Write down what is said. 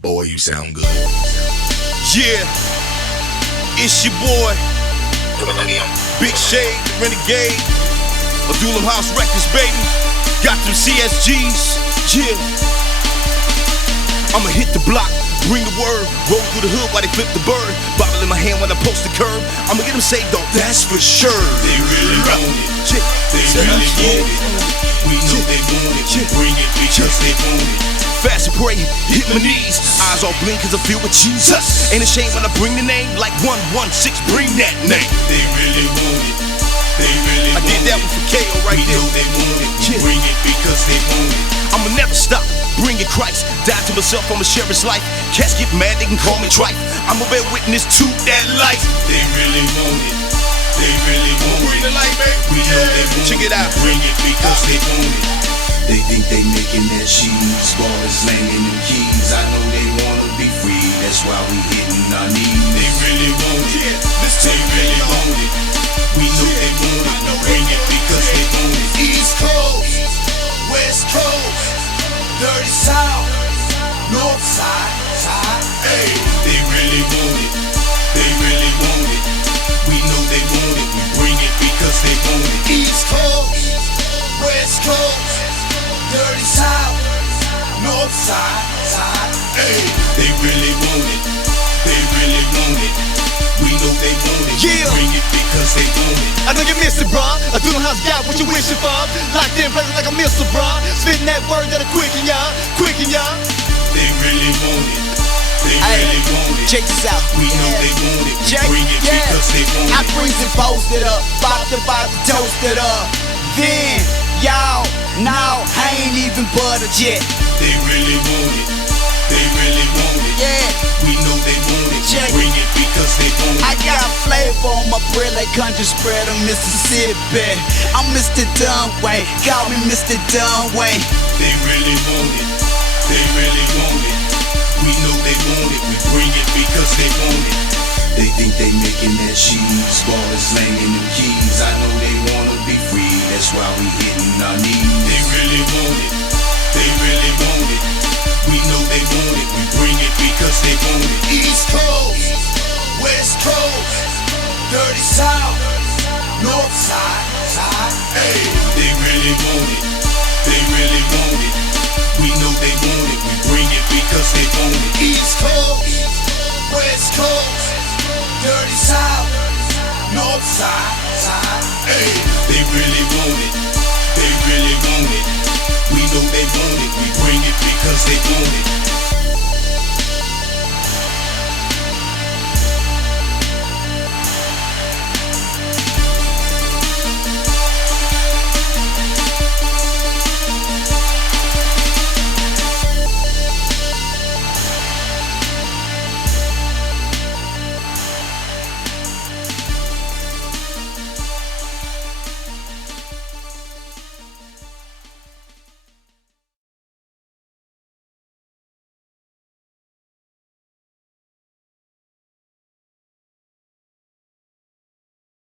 Boy, you sound good. Yeah, it's your boy, Big Shade, Renegade, Abdullam House Records, baby. Got them CSGs, yeah. I'ma hit the block, bring the word, roll through the hood while they flip the bird. Bottle in my hand when I post the curb. I'ma get them saved though, that's for sure. They really want it. Yeah. They really want it. We know they want it. Bring it because they want it. Fast and pray, hit my knees. Eyes all blink cause I feel with Jesus. Ain't a shame when I bring the name like 116, bring that name. They really want it. They really I want did that it. one for KO right We there. know they want it. Yeah. Bring it because they want it. I'ma never stop, bringing Christ. Die to myself, I'ma share his life. Cats get mad, they can call me tripe. I'ma bear witness to that life. They really want it. They really want Bring it. the light, baby. We know they want Check it out. Bring it because they want it. They think they making that cheese, ballin' slanging them keys. I know they wanna be free, that's why we hitting our knees. They really want it. They really want it. We know they want it. We bring it because they want it. East Coast, West Coast, Dirty South, North Side, Hey, they really want it. They really want it. We know they want it. We bring it because they want it. East Coast, West Coast, Dirty South, North Side, Hey, they really want it. They really want it. We know they want it. Yeah. We bring it because they want it. I know you miss it, bruh. I do know how's got what you wishing for. Locked in places like a missile, bruh. Spitting that word that'll quicken y'all, quicken y'all. They really want it. They Ay, really want it. check this out. We know they want it. We Check, bring it yeah. because they want I it. freeze and post it up, bop the toast it up. Then, y'all, now I ain't even buttered yet. They really want it. They really want it. Yeah, We know they want it. Check. We bring it because they want it. I got flavor on my bread like country spread on Mississippi. I'm Mr. Dunway, call me Mr. Dunway. They really want it. They really want it. We know they want it. We bring it because they want it. They think they making that cheese, ballin' slanging them keys. I know they wanna be free, that's why we hitting our knees. They really want it. They really want it. We know they want it. We bring it because they want it. East Coast, West Coast, Dirty South, North Side, Hey, they really want it. They really want it. We know they want it. We bring it because they want it. East Coast, West Coast, Dirty South, North Side, Hey, they really want it. They really want it. We know they want it. We bring it because they want it.